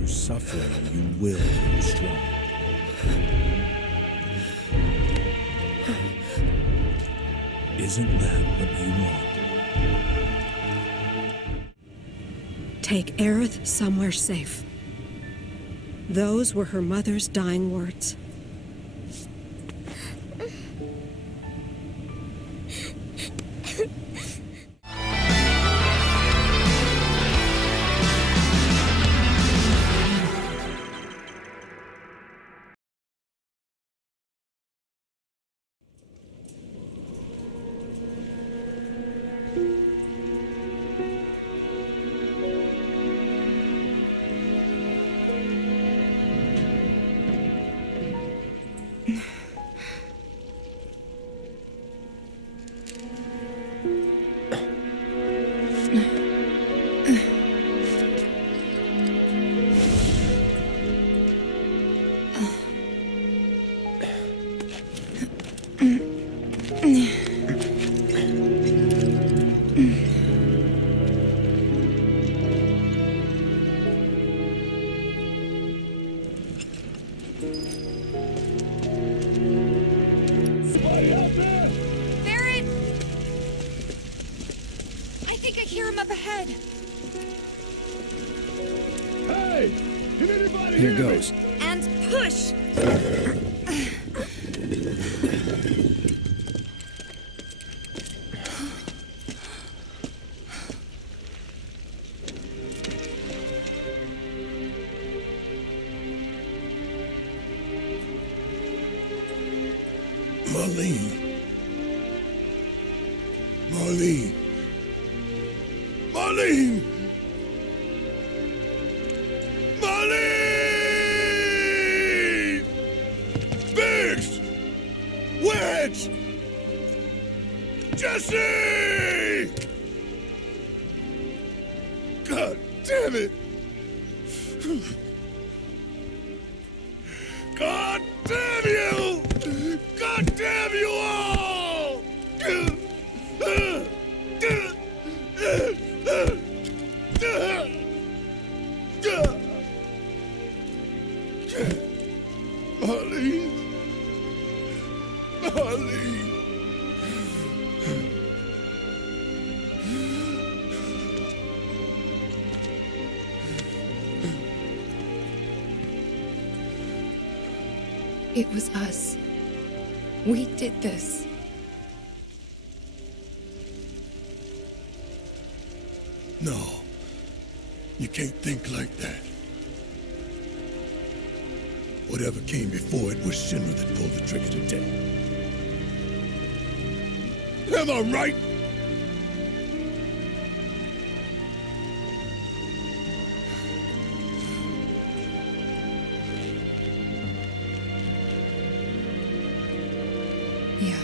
through suffering, you will grow strong. Isn't that what you want? Take Aerith somewhere safe. Those were her mother's dying words. Here goes. And push! Marlene. Marlene. Marlene! Marlene! Biggs! Wedge! Jesse! God damn it! God damn you! God damn you all! Marlene. Marlene. It was us. We did this. No. You can't think like that. Whatever came before it was Shinra that pulled the trigger today. Am I right? Yeah.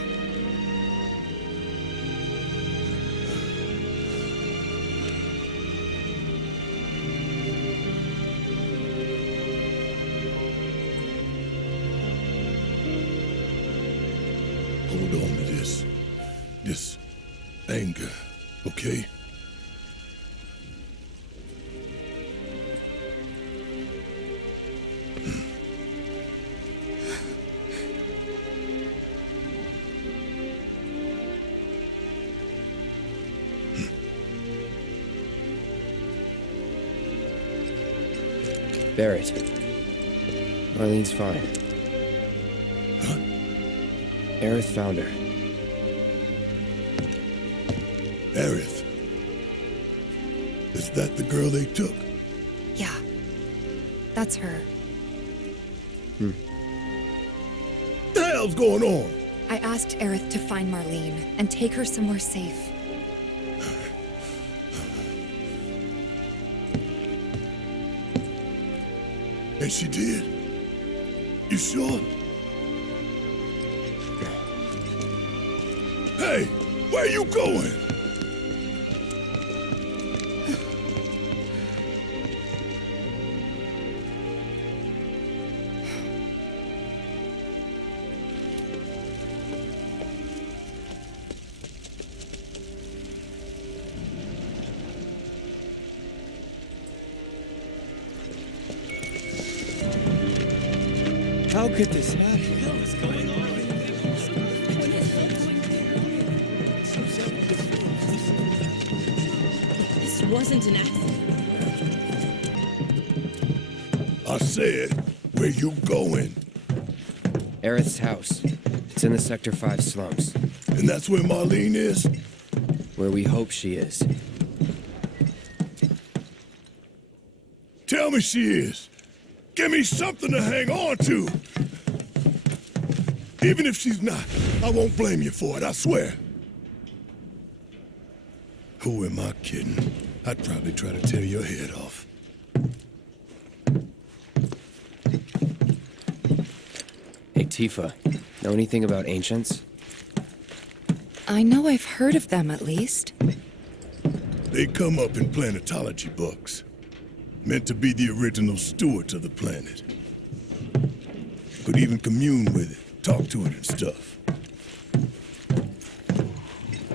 Hold on to this anger, okay? Barrett. Marlene's fine. Huh? Aerith found her. Aerith. Is that the girl they took? Yeah. That's her. The hell's going on? I asked Aerith to find Marlene and take her somewhere safe. And she did? You sure? Hey, where you going? How could this happen? This wasn't an accident. I said, where you going? Aerith's house. It's in the Sector 5 slums. And that's where Marlene is? Where we hope she is. Tell me she is. Give me something to hang on to. Even if she's not, I won't blame you for it, I swear. Who am I kidding? I'd probably try to tear your head off. Hey, Tifa. Know anything about ancients? I know I've heard of them, at least. They come up in planetology books. Meant to be the original stewards of the planet. Could even commune with it, talk to it and stuff.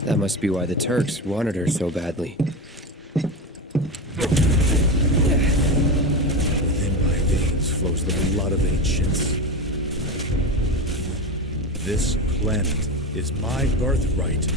That must be why the Turks wanted her so badly. Within my veins flows the blood of ancients. This planet is my birthright.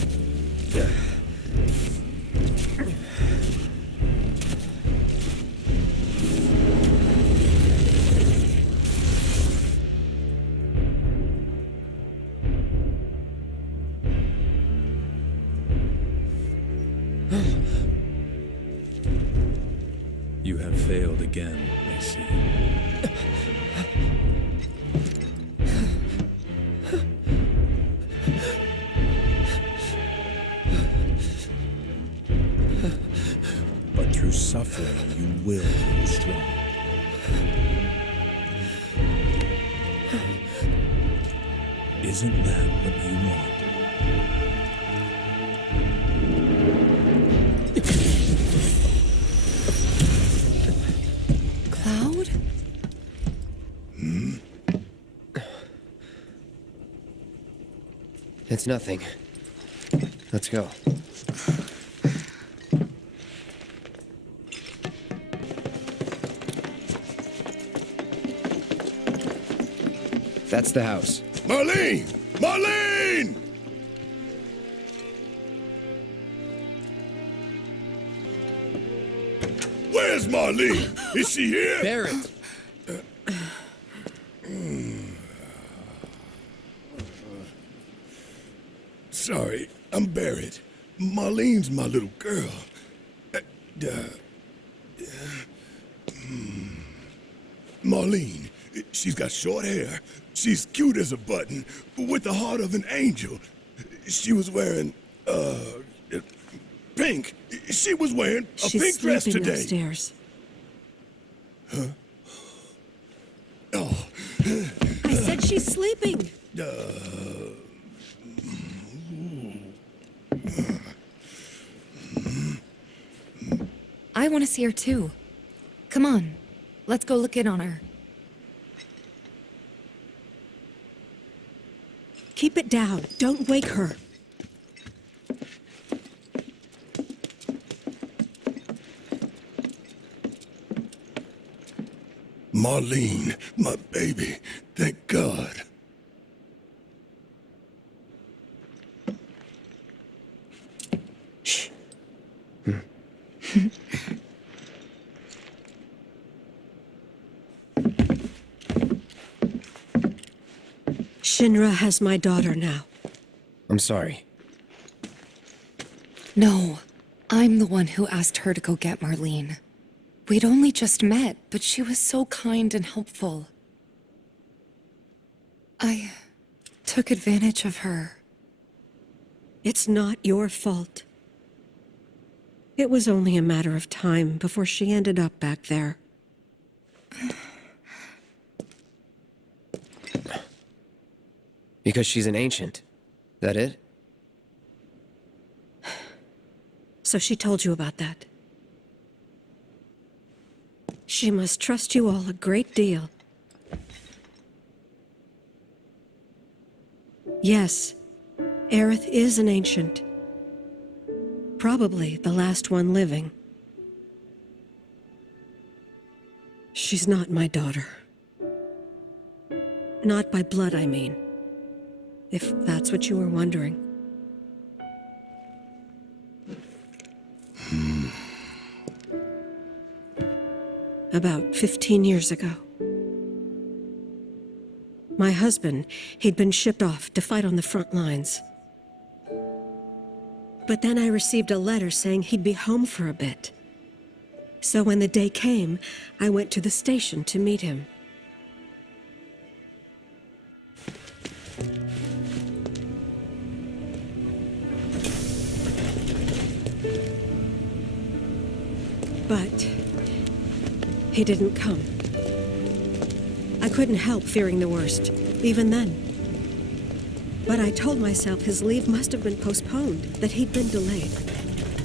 You have failed again, I see. But through suffering, you will grow strong. Isn't that what you want? Cloud? It's nothing. Let's go. That's the house. Marlene! Marlene! Where's Marlene? Is she here? Barrett! Sorry, I'm Barrett. Marlene's my little girl. Marlene, she's got short hair. She's cute as a button, with the heart of an angel. She was wearing, pink. She was wearing a pink dress She's sleeping today. upstairs. Oh, I said she's sleeping. I want to see her too. Come on, let's go look in on her. Keep it down. Don't wake her. Marlene, my baby. Thank God. Shh. Shinra has my daughter now. I'm sorry. No, I'm the one who asked her to go get Marlene. We'd only just met, but she was so kind and helpful. I took advantage of her. It's not your fault. It was only a matter of time before she ended up back there. Because she's an ancient. That it? So she told you about that. She must trust you all a great deal. Yes, Aerith is an ancient. Probably the last one living. She's not my daughter. Not by blood, I mean. If that's what you were wondering. About 15 years ago. My husband, he'd been shipped off to fight on the front lines. But then I received a letter saying he'd be home for a bit. So when the day came, I went to the station to meet him. But he didn't come. I couldn't help fearing the worst, even then. But I told myself his leave must have been postponed, that he'd been delayed.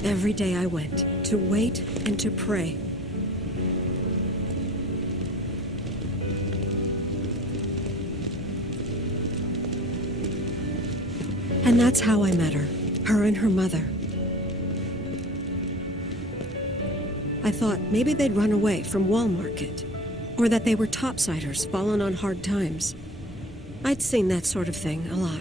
Every day I went, to wait and to pray. And that's how I met her and her mother. I thought maybe they'd run away from Wall Market, or that they were topsiders fallen on hard times. I'd seen that sort of thing a lot.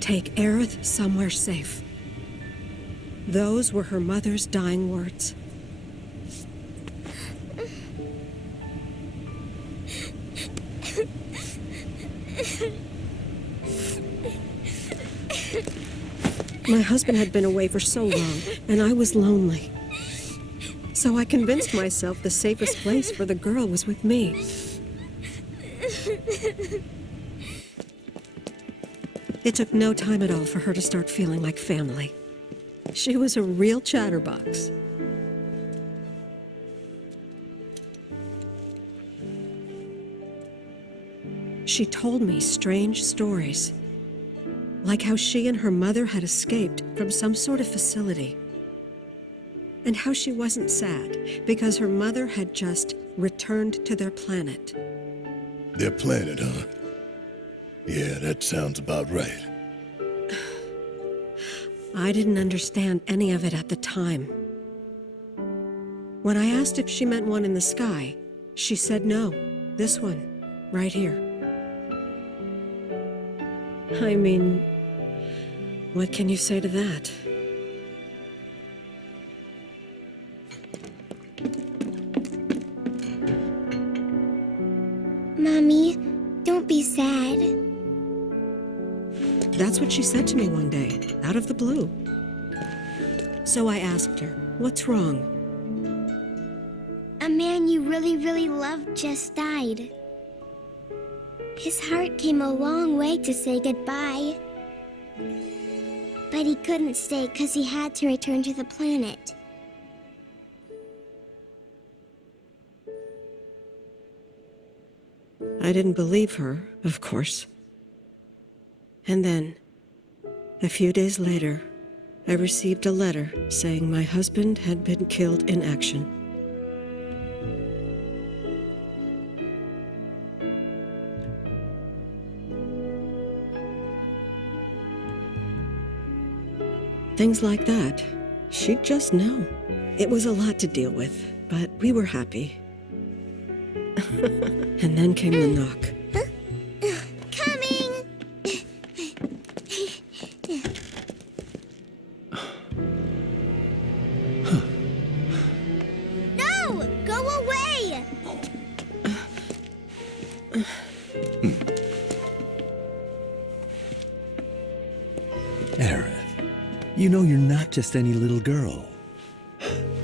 Take Aerith somewhere safe. Those were her mother's dying words. My husband had been away for so long, and I was lonely. So I convinced myself the safest place for the girl was with me. It took no time at all for her to start feeling like family. She was a real chatterbox. She told me strange stories, like how she and her mother had escaped from some sort of facility, and how she wasn't sad because her mother had just returned to their planet. Their planet, huh? Yeah, that sounds about right. I didn't understand any of it at the time. When I asked if she meant one in the sky, she said no, this one, right here. I mean, what can you say to that? Mommy, don't be sad. That's what she said to me one day, out of the blue. So I asked her, what's wrong? A man you really, really loved just died. His heart came a long way to say goodbye. But he couldn't stay because he had to return to the planet. I didn't believe her, of course. And then, a few days later, I received a letter saying my husband had been killed in action. Things like that, she'd just know. It was a lot to deal with, but we were happy. And then came the knock. Coming! No! Go away! Aerith, you know you're not just any little girl.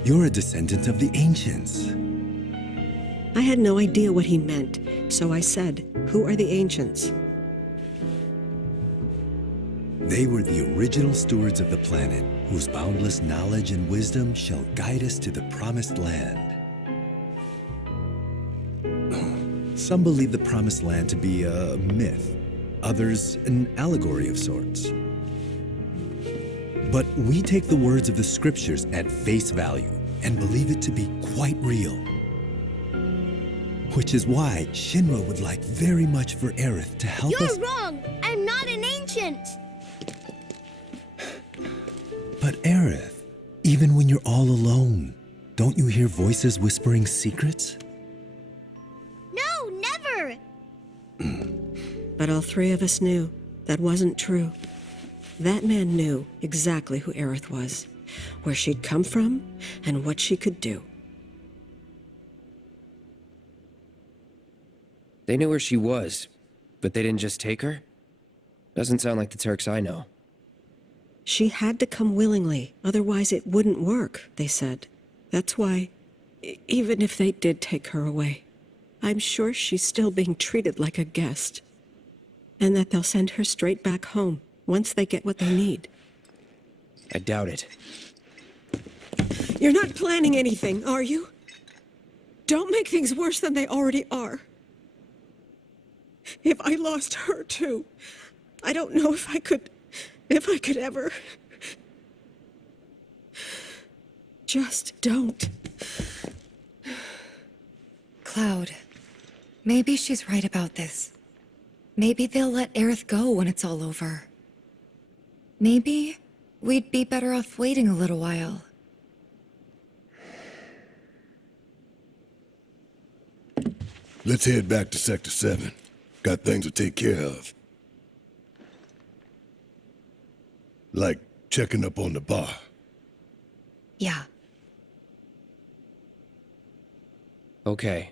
You're a descendant of the Ancients. I had no idea what he meant, so I said, "Who are the Ancients?" They were the original stewards of the planet, whose boundless knowledge and wisdom shall guide us to the promised land. Some believe the promised land to be a myth, others an allegory of sorts. But we take the words of the scriptures at face value and believe it to be quite real. Which is why Shinra would like very much for Aerith to help us. You're wrong! I'm not an ancient! But Aerith, even when you're all alone, Don't you hear voices whispering secrets? No, never! But all three of us knew that wasn't true. That man knew exactly who Aerith was, where she'd come from, and what she could do. They knew where she was, but they didn't just take her? Doesn't sound like the Turks I know. She had to come willingly, otherwise it wouldn't work, they said. That's why, even if they did take her away, I'm sure she's still being treated like a guest. And that they'll send her straight back home, once they get what they need. I doubt it. You're not planning anything, are you? Don't make things worse than they already are. If I lost her too, I don't know if I could ever. Just don't. Cloud, maybe she's right about this. Maybe they'll let Aerith go when it's all over. Maybe we'd be better off waiting a little while. Let's head back to Sector 7. Got things to take care of. Like checking up on the bar. Yeah. Okay.